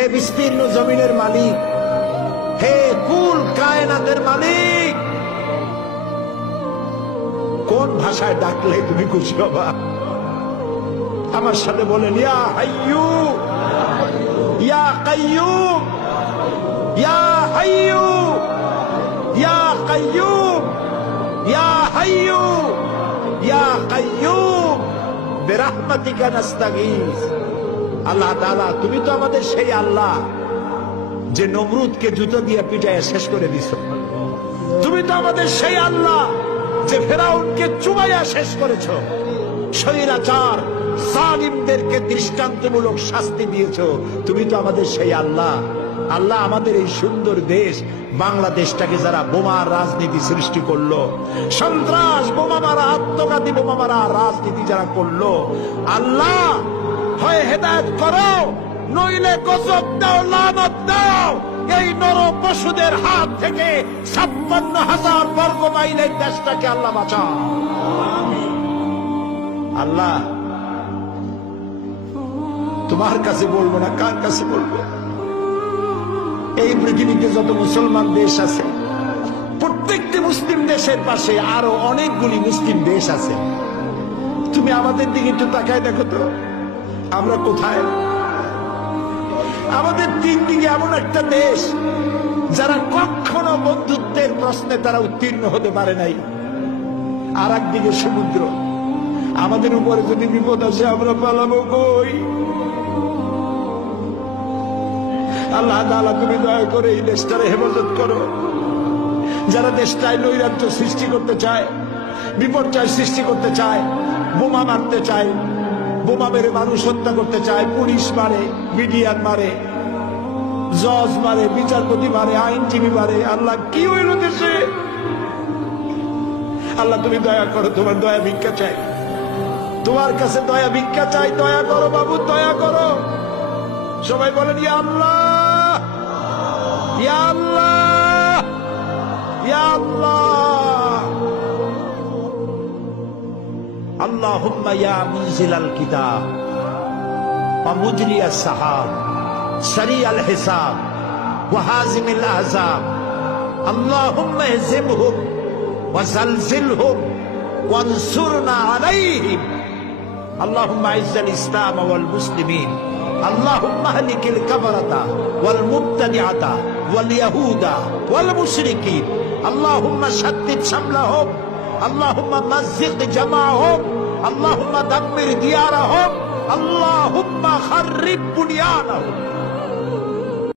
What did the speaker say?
হে বিস্তীর্ণ জমিনের মালিক, হে কুল কায়নাতের মালিক, কোন ভাষায় ডাকলে তুমি খুশি হবা? আমার সাথে বলেন, ইয়া হাইয়ু ইয়া কাইয়ুম, ইয়া হাইয়ু ইয়া কাইয়ুম, ইয়া হাইয়ু ইয়া কাইয়ুম বিরহমাতিকা নাস্তাগীস। আল্লাহ তাআলা, তুমি তো আমাদের সেই আল্লাহ যে নমরুদকে জুতো দিয়ে পিটায় শেষ করে দিছো। তুমি তো আমাদের সেই আল্লাহ যে ফেরাউনকে চুবাইয়া শেষ করেছো। স্বৈরাচার জালিমদেরকে দৃষ্টান্তমূলক শাস্তি দিয়েছো। তুমি তো আমাদের সেই আল্লাহ। আল্লাহ, আমাদের এই সুন্দর দেশ বাংলাদেশটাকে যারা বোমার রাজনীতি সৃষ্টি করলো, সন্ত্রাস, বোমা মারা, আত্মঘাতী বোমা মারা রাজনীতি যারা করলো, আল্লাহ হয় হেদায়েত করো, নইলে গজব দাও, লানত দাও। এই নর পশুদের হাত থেকে 56,000 বর্গ মাইলের দেশটাকে আল্লাহ বাঁচাও। আল্লাহ, তোমার কাছে বলবো না, কার কাছে বলবো? এই পৃথিবীতে যত মুসলমান দেশ আছে, প্রত্যেকটি মুসলিম দেশের পাশে আরো অনেকগুলি মুসলিম দেশ আছে। তুমি আমাদের দিকে একটু তাকায় দেখো তো, আমরা কোথায়? আমাদের তিন দিকে এমন একটা দেশ যারা কখনো বন্ধুত্বের প্রশ্নে তারা উত্তীর্ণ হতে পারে নাই, আর একদিকে সমুদ্র। আমাদের উপরে যদি বিপদ আসে আমরা পালাবো কই? আল্লাহ তাআলা, তুমি দয়া করে এই দেশটারে হেফাজত করো। যারা দেশটায় নৈরাজ্য সৃষ্টি করতে চায়, বিপর্যয় সৃষ্টি করতে চায়, বোমা মারতে চায়, বোমা মেরে মানুষ হত্যা করতে চায়, পুলিশ মারে, মিডিয়ান মারে, জজ মারে, বিচারপতি মারে, আইনজীবী মারে। আল্লাহ, কি হইল দেশে? আল্লাহ, তুমি দয়া করো, তোমার দয়া ভিক্ষা চাই, তোমার কাছে দয়া ভিক্ষা চাই। দয়া করো বাবু, দয়া করো। সবাই বলেন, ইয়া আল্লাহ, ইয়া আল্লাহ, ইয়া আল্লাহ। আল্লাহুম্মা ইয়া মুনজিলাল কিতাব ওয়া মুজরিয়াস সাহাব সারিয়াল হিসাব ওয়া হাজিমিল আহজাব, আল্লাহুম্মা ইহজিমহুম ওয়া জালজিলহুম ওয়ানসুরনা আলাইহিম, আল্লাহুম্মা আইজ্জাল ইসলাম ওয়াল মুসলিমিন, আল্লাহুম্মা আহলিকিল কাফারাতা ওয়াল মুবতাদিআতা ওয়াল ইয়াহুদা ওয়াল মুশরিকিন, আল্লাহুম্মা শাদ্দিদ শামলাহুম, আল্লাহুম্মা মাযজিক জামাআহুম, আল্লাহুম্মা দাম্মির দিয়ারাহুম, আল্লাহুম্মা খাররিব বুনিয়ানাহুম।